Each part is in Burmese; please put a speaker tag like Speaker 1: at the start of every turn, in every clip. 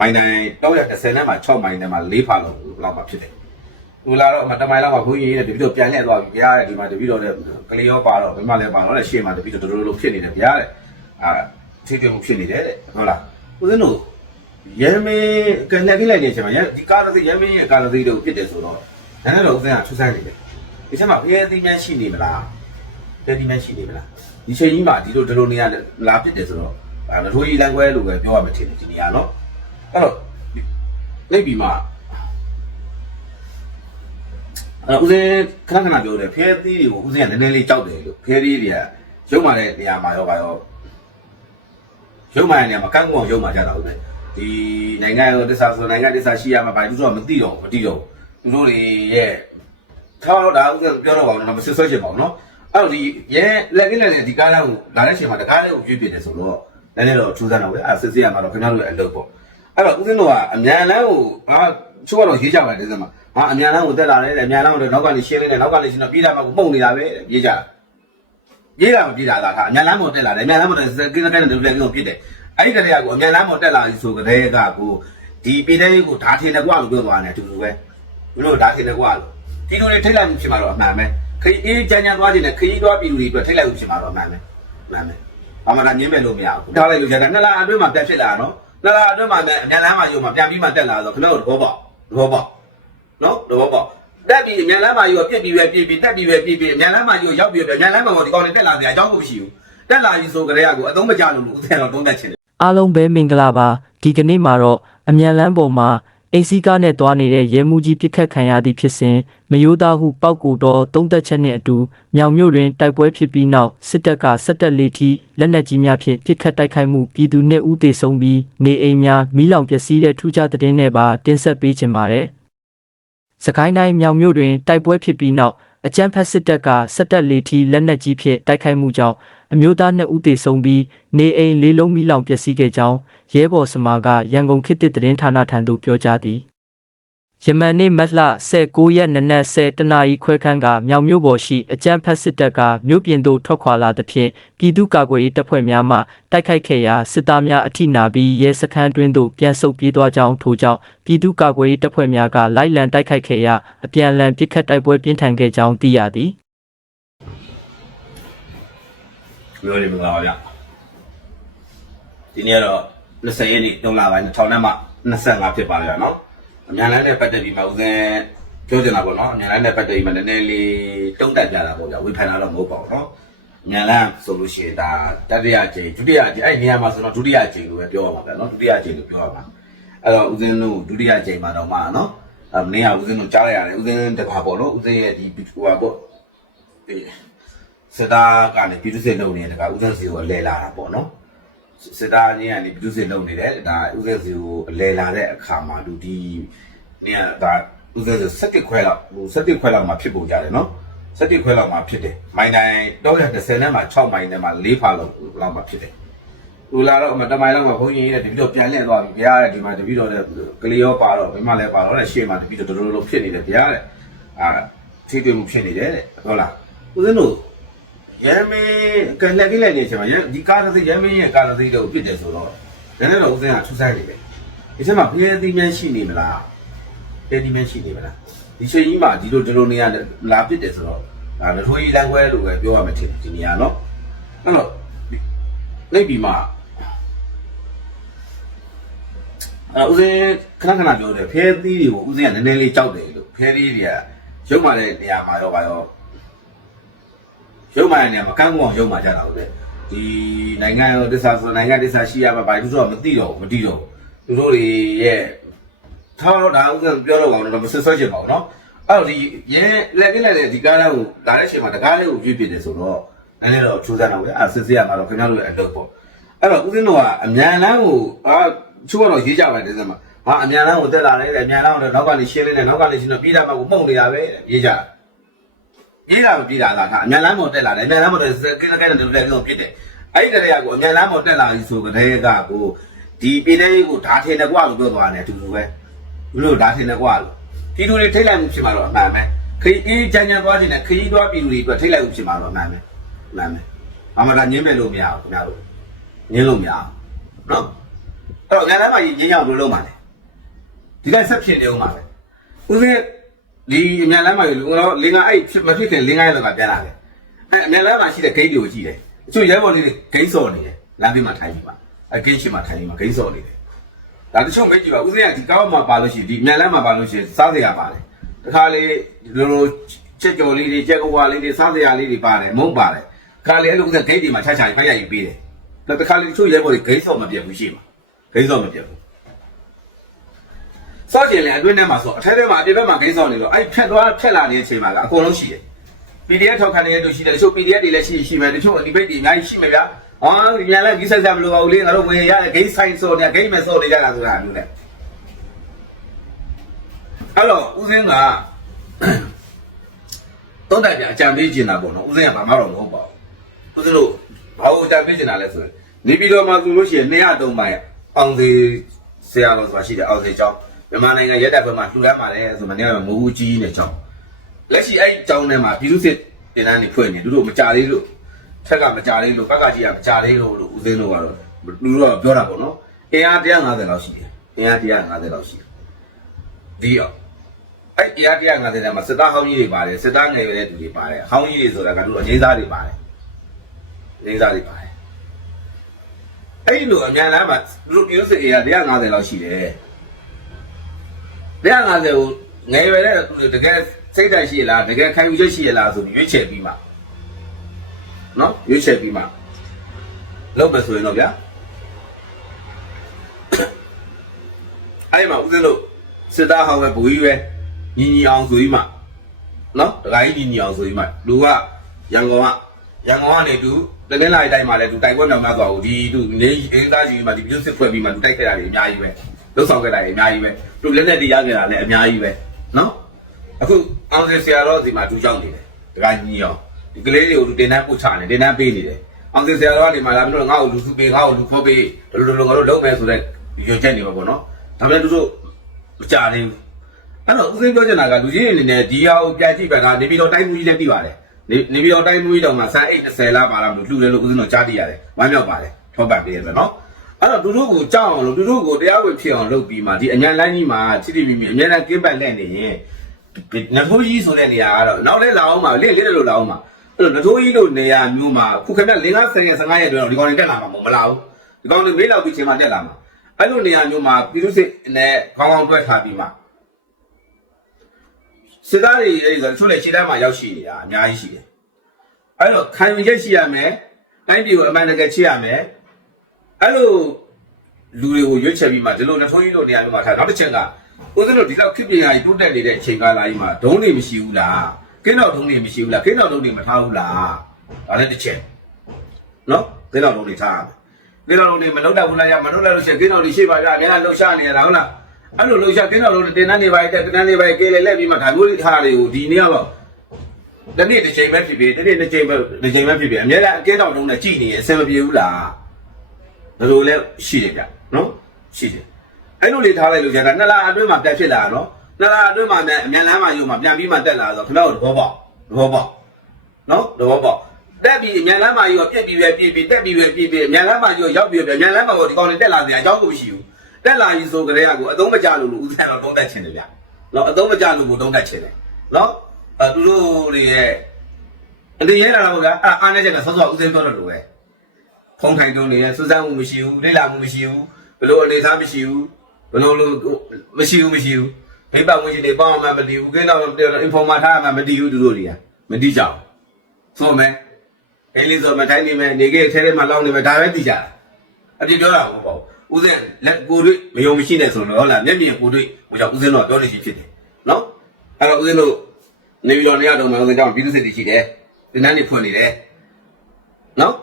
Speaker 1: မိုင်တိုင်း330နဲ့မှ6မိုင်နဲ့မှ4ဖာလောက်လောက်မှဖြစ်တယ်သူလာတော့မတမိုင်လောက်မှဘုန်းကြီးနဲ့တပည့်တော်ပြန်လှည့်သွားပြီဗျာတဲ့ဒီမှာတပည့်တော်နဲ့ကလေးရောပါတော့ဘယ်မှလဲပါတော့တဲ့ရှေ့မှာတပည့်တော်တော်တော်ဖြစ်နေတယ်ဗျာတဲ့အာထိတွေ့မှုဖြစ်နေတယ်တဲ့ဟုတ်လားဦးဇင်းတို့ရဲမင်းကနေတိလိုက်နေချင်မှာဒီကားတစ်ရဲမင်းရဲ့ကားတစ်တို့ဖြစ်တယ်ဆိုတော့နည်းနည်းတော့ဦးဇင်းကထူးဆန်းနေတယ်ဒီချက်မှာဖျဲသီးမှန်းရှိနေမလားဖျဲသီးမှန်းရှိနေမလားဒီချိန်ကြီးမှာဒီလိုဒီလိုနေရလာဖြစ်တယ်ဆိုတော့အာနထိုးကြီးလန်ခွဲလို့ပဲပြောရမှာထင်တယ်ဒီနေရာနော် အဲ့တော့လက်ပြီးမှာအဲ့တော့ဦးစင်းခဏခဏပြောတယ်ဖဲသီးတွေကိုဦးစင်းကနည်းနည်းလေးကြောက်တယ်လို့ဖဲသီးတွေကရုပ်မာတဲ့နေရာမှာရောပါရောရုပ်မာတဲ့နေရာမှာကန့်ကွက်ရုပ်မာကြတာဟုတ်တယ်ဒီနိုင်ငံရဲ့တစ္ဆာဆိုနိုင်ငံတစ္ဆာရှိရမှာဘာလို့ဆိုတော့မသိတော့ဘူးမသိတော့ဘူးသူတို့တွေရဲ့ထားတော့ဒါဦးစင်းပြောတော့ပါတော့မဆွဆွဲချင်ပါဘူးနော်အဲ့တော့ဒီရဲလက်ကင်းလက်နဲ့ဒီကားလမ်းကိုလာတဲ့ချိန်မှာတကားလေးကိုရွေးပြတယ်ဆိုတော့နည်းနည်းတော့ထူးဆန်းတော့ပဲအဲ့စစ်စစ်ရမှာတော့ခင်ဗျားတို့ရဲ့အလုပ်ပေါ့ အဲ့တော့ဦးစင်းတို့ကအမြန်လမ်းကိုဟာချိုးတော့ရေးကြပါတယ်ဒီစမှာဟာအမြန်လမ်းကိုတက်လာတယ်အမြန်လမ်းကိုတော့နောက်ကနေရှင်းလိုက်တယ်နောက်ကနေရှင်းတော့ပြေးတာမှကိုပုံနေတာပဲပြေးကြတာပြေးတာမပြေးတာလားဟာအမြန်လမ်းပေါ်တက်လာတယ်အမြန်လမ်းပေါ်တက်ကင်းကင်းနဲ့ဒုလည်းကိုပြစ်တယ်အဲ့ဒီကလေးကကိုအမြန်လမ်းပေါ်တက်လာပြီဆိုကြတဲ့ကကိုဒီပြည်တဲ့ကိုဓာထင်တယ်ကွာလို့ပြောသွားတယ်အတူတူပဲသူတို့ဓာထင်တယ်ကွာလို့ဒီလိုတွေထိတ်လိုက်မှုဖြစ်မှာတော့အမှန်ပဲခရီးအေးကြမ်းကြမ်းသွားခြင်းနဲ့ခရီးသွားပြည်သူတွေအတွက်ထိတ်လိုက်မှုဖြစ်မှာတော့အမှန်ပဲအမှန်ပဲအမှန်တရားငင်းမဲ့လို့မရဘူးထားလိုက်လို့ရတယ်နှစ်လအတွင်းမှာပြန်ဖြစ်လာနော်နှ စ်လအတွင်းမှာအမြန်လမ်းမှာရုံမှာပြန်ပြီးမှတက်လာဆိုခင်ဗျားတို့သဘောပေါက်သဘောပေါက်နော်သဘောပေါက်တက်ပြီးအမြန်လမ်းမှာယူပြစ်ပြီးပဲပြစ်ပြီးတက်ပြီးပဲပြစ်ပြီးအမြန်လမ်းမှာယူရောက်ပြီးပဲအမြန်လမ်းမှာဒီကောင်တွေတက်လာစရာအကြောင်းမရှိဘူးတက်လာပြီဆိုကြတဲ့ကကိုအသုံးမကျလို့လို့ဦးဆန်တော်တုံးတက်ချင်တယ်
Speaker 2: အားလုံးပဲမင်္ဂလာပါဒီကနေ့မှာတော့အမြန်လန်းပေါ်မှာ အိမ်စီးကားနဲ့တွားနေတဲ့ရဲမှုကြီးပြစ်ခတ်ခံရသည့်ဖြစ်စဉ်မယိုးသားဟုပောက်ကူတော်သုံးသက်ချက်နှင့်အတူမြောင်မြို့တွင်တိုက်ပွဲဖြစ်ပြီးနောက်စစ်တပ်ကစက်တက်လေးထီလက်နက်ကြီးများဖြင့်ပြစ်ခတ်တိုက်ခိုက်မှုပြည်သူနှင့်ဦးသေဆုံးပြီးနေအိမ်များမိလောင်ပျက်စီးတဲ့ထူးခြားသတင်းတွေပါတင်ဆက်ပေးခြင်းပါတယ်စကိုင်းတိုင်းမြောင်မြို့တွင်တိုက်ပွဲဖြစ်ပြီးနောက်အကြမ်းဖက်စစ်တပ်ကစက်တက်လေးထီလက်နက်ကြီးဖြင့်တိုက်ခိုက်မှုကြောင့်အမျိုးသား2ဦးသေဆုံးပြီးနေအိမ်လေးလုံးမိလောင်ပျက်စီးခဲ့ကြောင်း ရဲဘော်စမာကရန်ကုန်ခေတ်သစ်သတင်းဌာနထံသို့ပြောကြားသည်ယမန်နေ့မတ်လ19ရက်နနက်10တနာရီခွဲခန့်ကမြောင်မြို့ပေါ်ရှိအကြမ်းဖက်စစ်တပ်ကမြို့ပြင်သို့ထွက်ခွာလာသဖြင့်ပြည်သူ့ကာကွယ်ရေးတပ်ဖွဲ့များမှတိုက်ခိုက်ခဲ့ရာစစ်သားများအထိနာပြီးရဲစခန်းတွင်သို့ပြန်ဆုတ်ပြေးသွားကြောင်းထို့ကြောင့်ပြည်သူ့ကာကွယ်ရေးတပ်ဖွဲ့များကလိုက်လံတိုက်ခိုက်ခဲ့ရာအပြန်အလှန်ပစ်ခတ်တိုက်ပွဲပြင်းထန်ခဲ့ကြောင်းသိရသည်
Speaker 1: ပြောနေမှာပါဗျဒီနေ့ကတော့ 20ရက်နေ့3လပိုင်း2000နဲ့မှ25ဖြစ်ပါလေနော်အများနဲ့ပတ်သက်ပြီးမှဦးစင်းပြောချင်တာပေါ့နော်အများနဲ့ပတ်သက်ပြီးမှနည်းနည်းလေးတုံးတက်ကြတာပေါ့ဗျဝေဖန်တာတော့မဟုတ်ပါဘူးနော်အများလမ်းဆိုလို့ရှိရင်ဒါတတိယအကြိမ်ဒုတိယအကြိမ်အဲ့ဒီနေရာမှာဆိုတော့ဒုတိယအကြိမ်လို့ပဲပြောရမှာဗျနော်ဒုတိယအကြိမ်လို့ပြောရမှာအဲ့တော့ဦးစင်းတို့ဒုတိယအကြိမ်မှာတော့မှနော်အမင်းကဦးစင်းတို့ကြားလိုက်ရတယ်ဦးစင်းတခါပေါ့နော်ဦးစင်းရဲ့ဒီဟိုပါပေါ့ဒီစစ်သားကနေပြည်သူ့စစ်လုပ်နေတဲ့ကဦးစန်းစီကိုအလဲလာတာပေါ့နော် စစ်သားကြီးကနေပြည်သူ့စစ်လုပ်နေတယ်ဒါဦးစန်းစီကိုအလဲလာတဲ့အခါမှာလူဒီနေကဒါဦးစန်းစီ17ခွဲလောက်ဟို17ခွဲလောက်မှာဖြစ်ပုံကြတယ်နော်17ခွဲလောက်မှာဖြစ်တယ်မိုင်တိုင်း330နဲ့မှ6မိုင်နဲ့မှ4ဖာလောက်လောက်မှာဖြစ်တယ်လူလာတော့မတမိုင်လောက်မှာဘုန်းကြီးနဲ့တပည့်တော်ပြန်လှည့်သွားပြီဗျာတဲ့ဒီမှာတပည့်တော်နဲ့ကလေးရောပါတော့ဘယ်မှလဲပါတော့တဲ့ရှေ့မှာတပည့်တော်တော်တော်ဖြစ်နေတယ်ဗျာတဲ့အာထိတွေ့မှုဖြစ်နေတယ်တဲ့ဟုတ်လားဦးစန်းတို့ ရမ်းမင်းကလက်ကင်းလိုက်နေချင်မှာရမ်းဒီကားတစ်စိရမ်းမင်းရဲ့ကားတစ်စိတော့ပြစ်တယ်ဆိုတော့နည်းနည်းတော့ဦးစင်းကထူးဆန်းနေတယ်ဒီချက်မှာဖျဲသီးမှန်းရှိနေမလားဖျဲသီးမှန်းရှိနေမလားဒီချိန်ကြီးမှာဒီလိုဒီလိုနေရလာပြစ်တယ်ဆိုတော့ဒါနထိုးကြီးလန်ခွဲလို့ပဲပြောရမှာထင်တယ်ဒီနေရာနော်အဲ့တော့လက်ပြီးမှာအဲဦးစင်းခဏခဏပြောတယ်ဖျဲသီးတွေကိုဦးစင်းကနည်းနည်းလေးကြောက်တယ်လို့ဖျဲသီးတွေကရုပ်မာတဲ့နေရာမှာရောပါရော ရုပ်မာတဲ့နေရာမှာကန့်ကွက်အောင်ရုပ်မာကြတာဟုတ်တယ်ဒီနိုင်ငံရောတစ္ဆာဆိုနိုင်ငံတစ္ဆာရှိရမှာဘာလို့ဆိုတော့မသိတော့ဘူးမသိတော့ဘူးသူတို့တွေရဲ့ထားတော့ဒါဥစ္စာပြောတော့အောင်တော့မဆွဆွဲချင်ပါဘူးเนาะအဲ့တော့ဒီရဲလက်ကင်းလက်တဲ့ဒီကားလေးကိုလာတဲ့ချိန်မှာတကားလေးကိုရွေးပြစ်တယ်ဆိုတော့နည်းနည်းတော့ထူးဆန်းတော့ပဲအဲ့စစ်စစ်ရမှာတော့ခင်ဗျားတို့ရဲ့အလုပ်ပေါ့အဲ့တော့ဦးစင်းတို့ကအမြန်လမ်းကိုအာချိုးတော့ရေးကြပါတယ်စမ်းမှာဟာအမြန်လမ်းကိုတက်လာတယ်အမြန်လမ်းကိုတော့နောက်ကနေရှင်းလိုက်တယ်နောက်ကနေရှင်းတော့ပြီးတာမှကိုမှုန်နေတာပဲရေးကြတ ယ်ပြေးတာမပြေးတာလားအမြန်လမ်းပေါ်တက်လာတယ်အမြန်လမ်းပေါ်တက်ကင်းကင်းနဲ့လည်းလည်းပြစ်တယ်အဲ့ဒီတည်းကကိုအမြန်လမ်းပေါ်တက်လာပြီဆိုကြတဲ့ကကိုဒီပြည်တဲ့ကိုဓာထင်တယ်ကွာလို့ပြောသွားတယ်အတူတူပဲဘလို့ဓာထင်တယ်ကွာလို့ဒီလူတွေထိတ်လိုက်မှုဖြစ်မှာတော့အမှန်ပဲခရီးအေးချမ်းချမ်းသွားခြင်းနဲ့ခရီးသွားပြည်သူတွေအတွက်ထိတ်လိုက်မှုဖြစ်မှာတော့အမှန်ပဲအမှန်ပဲအမှန်ဒါညင်းမဲ့လို့မရဘူးခင်ဗျားတို့ညင်းလို့မရဘူးနော်အဲ့တော့မြန်လမ်းမှာရင်းရအောင်ဘယ်လိုလုပ်မှာလဲဒီတိုင်းဆက်ဖြစ်နေအောင်ပါပဲဦးစင်း ဒီအမြန်လမ်းမှာလူကတော့လင်္ကာအဲ့ဖြစ်မဖြစ်ခင်လင်္ကာရဲ့လောကပြန်လာတယ်အဲ့အမြန်လမ်းမှာရှိတဲ့ဂိတ်တွေကိုကြည့်တယ်အချို့ရဲဘော်လေးတွေဂိတ်စော်နေတယ်လမ်းဘေးမှာထိုင်ပြီးပါအဲ့ဂိတ်ရှိမှာထိုင်ပြီးမှာဂိတ်စော်နေတယ်ဒါတချို့ဂိတ်ကြီးပါဦးစင်းကဒီကားမှာပါလို့ရှိရင်ဒီအမြန်လမ်းမှာပါလို့ရှိရင်စားစရာပါတယ်တခါလေလိုလိုချက်ကြော်လေးတွေကြက်ကဝါလေးတွေစားစရာလေးတွေပါတယ်မုံပါတယ်ခါလေအဲ့လိုဦးစင်းဂိတ်တွေမှာချာချာဖိုက်ရယူပေးတယ်နောက်တခါလေတချို့ရဲဘော်တွေဂိတ်စော်မပြတ်ဘူးရှိမှာဂိတ်စော်မပြတ်ဘူး စောကျင်လည်းအတွင်းထဲမှာဆိုအထက်ထဲမှာအပြင်ဘက်မှာဂိမ်းဆောင်နေတော့အဲ့ဖြတ်သွားဖြတ်လာတဲ့အချိန်မှာကအကုန်လုံးရှိတယ် PDF ထောက်ခံနေတဲ့လူရှိတယ်တချို့ PDF တွေလည်းရှိရှိမယ်တချို့ဒီဘိတ်တွေအများကြီးရှိမယ်ဗျာဟောဒီညာလည်းကြီးဆက်ဆက်မလို့ပါဘူးလေငါတို့ဝင်ရတဲ့ဂိမ်းဆိုင်ဆိုနေဂိမ်းမဲ့ဆိုနေကြတာဆိုတာမျိုးနဲ့အဲ့တော့ဦးစင်းကသုံးတိုက်ပြအကြံပေးကျင်တာပေါ့နော်ဦးစင်းကဘာမှတော့မဟုတ်ပါဘူးဦးစင်းတို့ဘာလို့အကြံပေးကျင်တာလဲဆိုရင်နေပြည်တော်မှာဆိုလို့ရှိရင်200တုံးပိုင်းအောင်စီဆရာတော်ဆိုတာရှိတယ်အောင်စီကျောင်း မြန်မာနိုင်ငံရက်တပ်ဘက်မှာလှူဒန်းပါတယ်ဆိုမှနေရာမှာမဟုတ်ကြီးနဲ့ကျောင်းလက်ရှိအဲ့ကျောင်းထဲမှာပြည်သူစစ်တင်တန်းနေဖွင့်နေသူတို့မကြသေးလို့ထက်ကမကြသေးလို့ကကကြီးကမကြသေးလို့လို့ဦးစင်းတို့ကတော့လူတို့ကပြောတာပေါ့နော်အင်အား150လောက်ရှိတယ်အင်အား150လောက်ရှိတယ်ဒီရောအဲ့အင်အား150ထဲမှာစစ်သားဟောင်းကြီးတွေပါတယ်စစ်သားငယ်ရွယ်တဲ့သူတွေပါတယ်ဟောင်းကြီးတွေဆိုတာကတို့အငိမ့်သားတွေပါတယ်အငိမ့်သားတွေပါတယ်အဲ့လိုအများလားမှာတို့ပြည်သူစစ်အင်အား150လောက်ရှိတယ် 150ကိုငယ်ရွယ်တဲ့သူတွေတကယ်စိတ်ဓာတ်ရှိရလားတကယ်ခံယူချက်ရှိရလားဆိုပြီးရွေးချယ်ပြီးမှနော်ရွေးချယ်ပြီးမှလုပ်မယ်ဆိုရင်တော့ဗျာအဲ့မှာဦးဇင်းတို့စစ်သားဟောင်းပဲဘူကြီးပဲညီညီအောင်ဆိုပြီးမှနော်တခါကြီးညီညီအောင်ဆိုပြီးမှလူကရန်ကုန်ကရန်ကုန်ကနေသူတနင်္လာရီတိုင်းမှာလဲသူတိုက်ပွဲမြောက်များသွားဘူးဒီသူနေအင်းသားကြီးမှာဒီပြုစစ်ဖွဲ့ပြီးမှသူတိုက်ခဲ့တာတွေအများကြီးပဲ လှုပ်ဆောင်ခဲ့တာတွေအများကြီးပဲသူလက်နဲ့တရားခဲ့တာလည်းအများကြီးပဲနော်အခုအောင်စင်ဆရာတော်ဒီမှာသူရောက်နေတယ်တခါညီအောင်ဒီကလေးတွေကိုသူတင်တန်းပို့ချနေတင်တန်းပေးနေတယ်အောင်စင်ဆရာတော်ကဒီမှာလာပြီးတော့ငါ့ကိုလူစုပေးငါ့ကိုလူခေါ်ပေးလိုလိုလိုငါတို့လုံးမယ်ဆိုတဲ့ရွေချက်နေမှာပေါ့နော်ဒါပေမဲ့သူတို့မကြသေးဘူးအဲ့တော့ဦးစင်းပြောချင်တာကလူကြီးအနေနဲ့ဒီဟာကိုပြန်ကြည့်ပါကနေပြီးတော့တိုင်းမှုကြီးလည်းပြီးပါတယ်နေနေပြီးတော့တိုင်းမှုကြီးတောင်မှစမ်းအိတ်30လားပါလားမလို့လှူတယ်လို့ဦးစင်းတို့ကြားသိရတယ်ဝမ်းမြောက်ပါတယ်ထောက်ပံ့ပေးရတယ်နော် အဲ့တော့သူတို့ကိုကြောက်အောင်လို့သူတို့ကိုတရားဝင်ဖြစ်အောင်လုပ်ပြီးမှဒီအညာလန်းကြီးမှာချစ်တိမိမိအများနဲ့ကင်းပတ်လက်နေရင်နထိုးကြီးဆိုတဲ့နေရာကတော့နောက်လဲလာအောင်ပါလင့်လင့်လို့လာအောင်ပါအဲ့တော့နထိုးကြီးလို့နေရာမျိုးမှာခုခင်ဗျ၄50ရက်15ရက်တွင်တော့ဒီကောင်တွေတက်လာမှာမဟုတ်မလားဘူးဒီကောင်တွေမေးလောက်ပြီးချိန်မှတက်လာမှာအဲ့လိုနေရာမျိုးမှာပြည်သူစစ်နဲ့ခေါင်းကောင်းတွဲထားပြီးမှစစ်သားတွေအဲ့ဒါဆိုချို့လေခြေတန်းမှာရောက်ရှိနေတာအများကြီးရှိတယ်အဲ့တော့ခံယူချက်ရှိရမယ်တိုင်းပြည်ကိုအမှန်တကယ်ချစ်ရမယ် အဲ့လိုလူတွေကိုရွေးချယ်ပြီးမှဒီလိုနထိုးကြီးလို့နေရာမျိုးမှာထားနောက်တစ်ချက်ကဦးဇင်းတို့ဒီလောက်ခစ်ပညာကြီးတိုးတက်နေတဲ့အချိန်ကာလကြီးမှာဒုံးတွေမရှိဘူးလားကင်းတော်ဒုံးတွေမရှိဘူးလားကင်းတော်ဒုံးတွေမထားဘူးလားဒါလည်းတစ်ချက်နော်ကင်းတော်ဒုံးတွေထားရမယ်ကင်းတော်ဒုံးတွေမလုံးတတ်ဘူးလားရမလုံးတတ်လို့ရှိရင်ကင်းတော်တွေရှိပါကြအများကြီးလှုပ်ရှားနေရတာဟုတ်လားအဲ့လိုလှုပ်ရှားကင်းတော်ဒုံးတွေတင်တန်းနေပါရဲ့တင်တန်းနေပါရဲ့ကဲလေလက်ပြီးမှဒါမျိုးတွေထားတွေကိုဒီနေ့ကတော့တနေ့တစ်ချိန်ပဲဖြစ်ဖြစ်တနေ့တစ်ချိန်ပဲတစ်ချိန်ပဲဖြစ်ဖြစ်အများကြီးအကင်းတော်ဒုံးနဲ့ကြည်နေရင်အဆင်မပြေဘူးလား ဒါလိုလဲရှိတယ်ဗျနော်ရှိတယ်အဲ့လိုလေးထားလိုက်လို့ကျန်တာနှစ်လအတွင်းမှာပြတ်ဖြစ်လာတာနော်နှစ်လအတွင်းမှာလည်းအမြန်လမ်းမှာယူမှာပြန်ပြီးမှတက်လာဆိုခင်ဗျားတို့သဘောပေါက်သဘောပေါက်နော်သဘောပေါက်တက်ပြီးအမြန်လမ်းမှာယူပြစ်ပြီးပဲပြစ်ပြီးတက်ပြီးပဲပြစ်ပြီးအမြန်လမ်းမှာယူရောက်ပြီးပဲအမြန်လမ်းမှာကိုဒီကောင်တွေတက်လာစရာအကြောင်းကိုမရှိဘူးတက်လာရင်ဆိုကြတဲ့ကိုအသုံးမကျလို့လို့ဦးဆန်းတော့တုံးတက်ချင်တယ်ဗျနော်အသုံးမကျလို့ကိုတုံးတက်ချင်တယ်နော်အဲသူတို့တွေရဲ့အတင်းရဲလာတော့ဗျာအာအားနေချက်ကဆောစောဦးစင်းပြောတော့လို့ပဲ ဖုံးထိုင်တုံးနေရဲ့စူးစမ်းမှုမရှိဘူးလေ့လာမှုမရှိဘူးဘလို့အနေစားမရှိဘူးဘယ်လိုလိုမရှိဘူးမရှိဘူးမိဘဝင်ကြီးတွေပေါင်းမှမတည်ဘူးကိန်းတော့အင်ဖော်မာထားမှမတည်ဘူးသူတို့တွေကမတည်ကြဘူးဆိုမယ်အဲလေးဆိုမတိုင်းနေမယ်နေခဲ့ထဲထဲမှာလောင်းနေမယ်ဒါပဲတည်ကြတာအပြစ်ပြောတာမဟုတ်ပါဘူးဦးစင်းလက်ကိုတွေ့မယုံမရှိနဲ့ဆိုတော့ဟုတ်လားမျက်မြင်ကိုတွေ့ဟိုကြောင့်ဦးစင်းတော့ပြောနေရှိဖြစ်တယ်နော်အဲ့တော့ဦးစင်းတို့နေပြီးတော့နေရတော့မှဦးစင်းကြောင့်ပြည်သူစစ်တီရှိတယ်ဒီနန်းနေဖွင့်နေတယ်နော်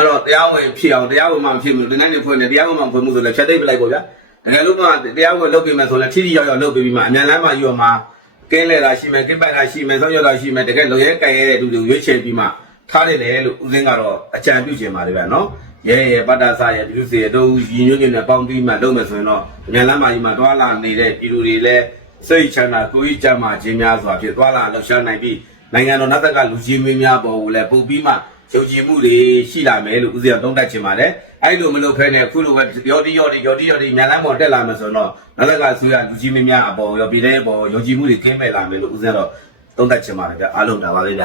Speaker 1: အဲ့တော့တရားဝင်ဖြစ်အောင်တရားဝင်မှမဖြစ်ဘူးဒီနန်းနေဖွင့်နေတရားဝင်မှမဖွင့်ဘူးဆိုလည်းဖြတ်သိပ်ပလိုက်ပေါ့ဗျာတကယ်လို့မှတရားဝင်လုပ်ပေးမယ်ဆိုလည်းထိထိရောက်ရောက်လုပ်ပေးပြီးမှအမြန်လမ်းမှာယူမှာကင်းလဲတာရှိမယ်ကင်းပတ်တာရှိမယ်ဆောက်ရတာရှိမယ်တကယ်လုံရဲကြိုင်ရဲတဲ့လူတွေရွေးချယ်ပြီးမှထားနေတယ်လို့ဦးစင်းကတော့အကြံပြုချင်ပါတယ်ဗျာနော်ရဲရဲပတ္တဆရဲဒီလိုစီရတော့ညီညွတ်ညွတ်နဲ့ပေါင်းပြီးမှလုပ်မယ်ဆိုရင်တော့အမြန်လမ်းမှာကြီးမှာတွာလာနေတဲ့ပြည်သူတွေလည်းစိတ်ချမ်းသာကိုယ်ကြီးကြမ်းမှခြင်းများစွာဖြစ်တွာလာလှူရှားနိုင်ပြီးနိုင်ငံတော်နတ်သက်ကလူကြီးမင်းများပေါ်ကိုလည်းပုတ်ပြီးမှ ယုံကြည်မှုတွေရှိလာမယ်လို့ဦးဇင်းကသုံးသပ်ချင်ပါတယ်အဲ့လိုမလုပ်ဖဲနဲ့အခုလိုပဲရောတိရောတိရောတိရောတိညာလမ်းပေါ်တက်လာမယ်ဆိုတော့နောက်တစ်ခါဆိုရလူကြီးမင်းများအပေါ်ရောပြည်တဲ့အပေါ်ယုံကြည်မှုတွေကင်းမဲ့လာမယ်လို့ဦးဇင်းတော့သုံးသပ်ချင်ပါတယ်ဗျအားလုံးဒါပါပဲဗျ